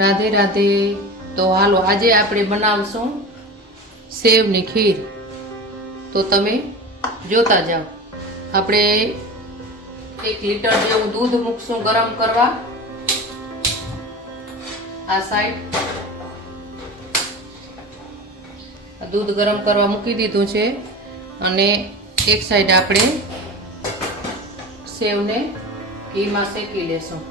રાધે રાધે. તો હાલો આજે આપણે બનાવશું સેવની ખીર. તો તમે જોતા જાઓ. આપણે 1 લીટર જેવું દૂધ મૂકશું ગરમ કરવા. આ સાઈડ દૂધ ગરમ કરવા મૂકી દીધું છે અને એક સાઈડ આપણે સેવને ઘીમાં શેકી લેશું.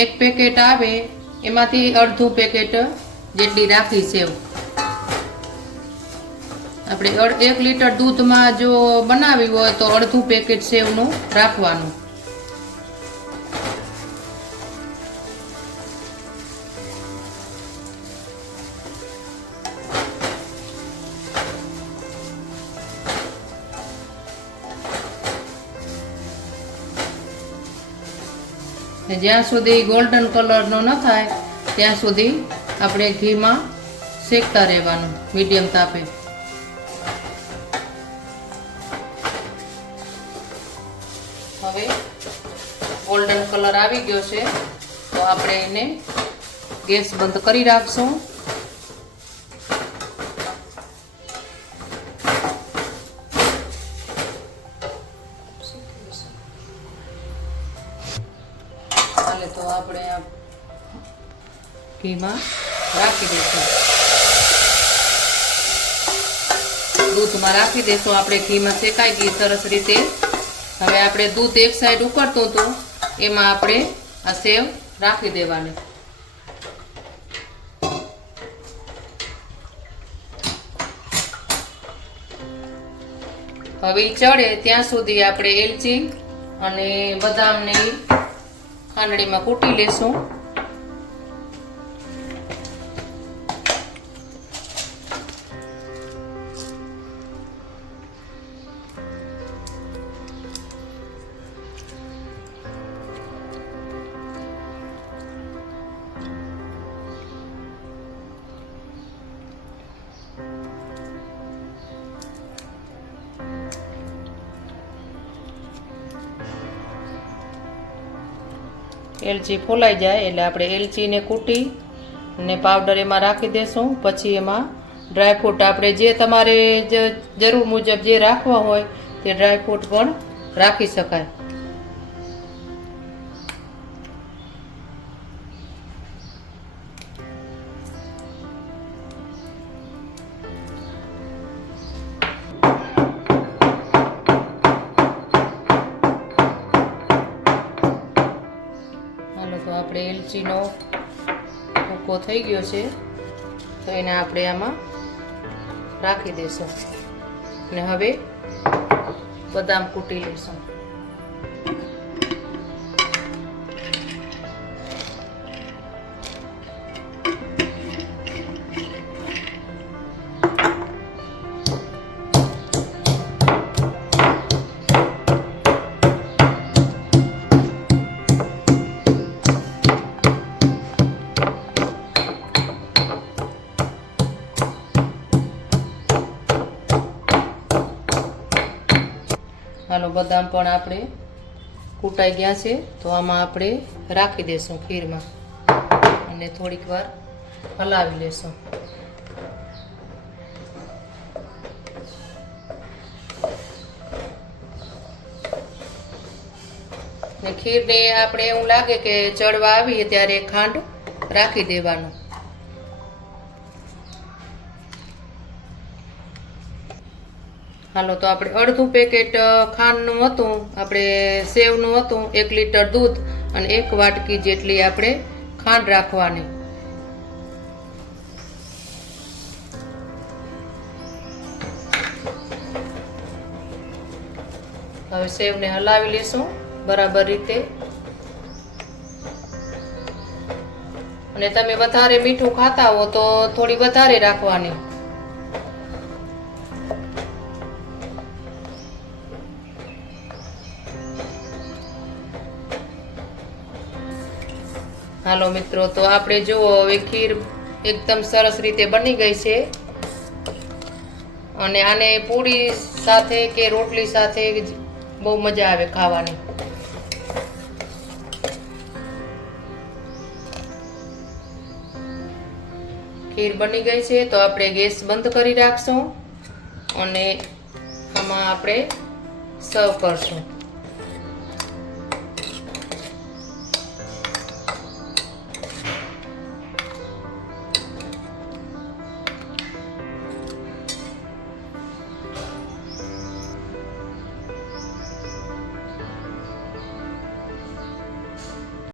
એક પેકેટ આવે એમાંથી અડધું પેકેટ જેટલી રાખી સેવ. આપણે 1 લીટર દૂધમાં જો બનાવી હોય તો અડધું પેકેટ સેવનું રાખવાનું. જ્યાં સુધી ગોલ્ડન કલરનો ન થાય ત્યાં સુધી આપણે ઘીમાં શેકતા રહેવાનું મીડિયમ તાપે. હવે ગોલ્ડન કલર આવી ગયો છે તો આપણે એને ગેસ બંધ કરી રાખશું. તો આપણે આ ઘીમાં રાખી દઈશું. દૂધમાં રાખી દઈશું. આપણે ઘીમાં શેકાઈ ગઈ સરસ રીતે. હવે આપણે દૂધ એક સાઈડ ઉકળતું હતું એમાં આપણે આ સેવ રાખી દેવાની. હવે ચડે ત્યાં સુધી આપણે એલચી અને બદામને ખાંડણીમાં કૂટી લેશું. એલચી ફોલાઈ જાય એટલે આપણે એલચીને કૂટી અને પાવડર એમાં રાખી દેશું. પછી એમાં ડ્રાયફ્રૂટ આપણે જે તમારે જરૂર મુજબ જે રાખવા હોય તે ડ્રાયફ્રૂટ પણ રાખી શકાય. તો આપણે એલચીનો ભૂકો થઈ ગયો છે તો એને આપણે આમાં રાખી દઈશું અને હવે બદામ કૂટી લઈશું. હાલો બદામ પણ આપણે કૂટાઈ ગયા છે તો આમાં આપણે રાખી દઈશું ખીરમાં અને થોડીક વાર હલાવી લેશું. ને ખીરને આપણે એવું લાગે કે ચડવા આવીએ ત્યારે ખાંડ રાખી દેવાનું. હાલો તો આપણે અડધું પેકેટ ખાંડનું હતું, આપણે સેવનું હતું, 1 લીટર દૂધ અને 1 વાટકી જેટલી આપણે ખાંડ રાખવાની. હવે સેવને હલાવી લેશું બરાબર રીતે. અને તમે વધારે મીઠું ખાતા હો તો થોડી વધારે રાખવાની. હાલો મિત્રો, તો આપણે જુઓ હવે ખીર એકદમ સરસ રીતે બની ગઈ છે અને આને પૂરી સાથે કે રોટલી સાથે બહુ મજા આવે ખાવાની. ખીર બની ગઈ છે તો આપણે ગેસ બંધ કરી રાખશું અને આમાં આપણે સર્વ કરશું.